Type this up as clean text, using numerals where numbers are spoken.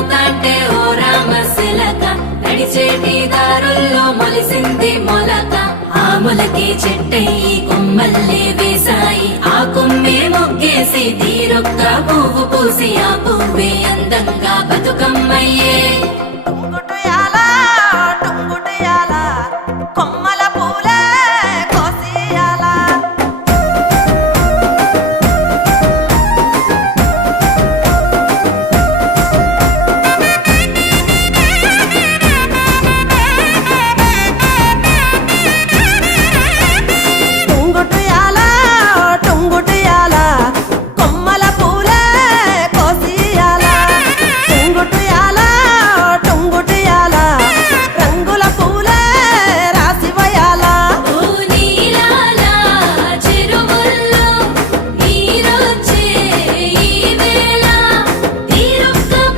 పోతాంటే ఓ రామశిలక నడిచేటి దారుల్లో మొలిసింది మొలక ఆ మొలకే చెట్టయి కొమ్మల్లే వేసాయి ఆ కొమ్మే మొగ్గేసి తీరొక్క పువ్వు పూసి ఆ పువ్వే అందంగా బతుకమ్మయ్యే